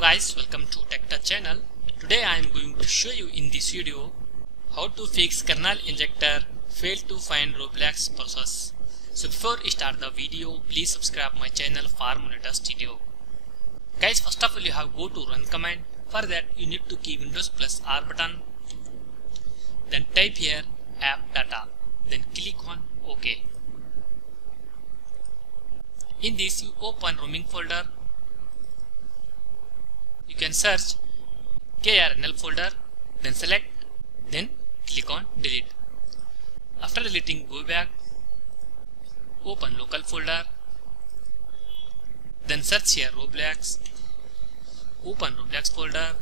Hello guys, welcome to TechTouch channel. Today I am going to show you in this video how to fix Krnl Injector failed to find Roblox process. So before I start the video, please subscribe my channel for more latest video. Guys, first of all you have go to run command. For that you need to key Windows plus R button. Then type here app data. Then click on OK. In this you open roaming folder. You can search Krnl folder, then select, then click on delete. After deleting, go back, open local folder, then search here Roblox, open Roblox folder.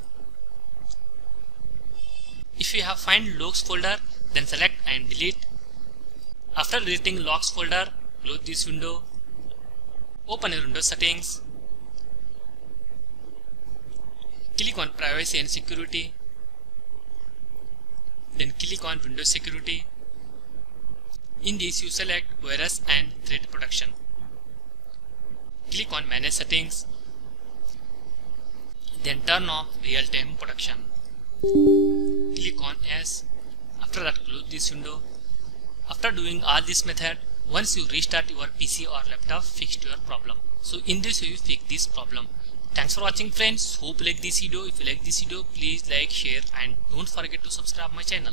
If you have find logs folder, then select and delete. After deleting logs folder, close this window, open your Windows settings. Click on Privacy and Security, then click on Windows Security. In this you select Virus and Threat Protection. Click on Manage Settings, then turn off Real-Time Protection. Click on Yes. After that close this window. After doing all this method, once you restart your PC or laptop, fixed your problem. So in this way you fix this problem. Thanks for watching friends. Hope you like this video. If you like this video, please like, share and don't forget to subscribe my channel.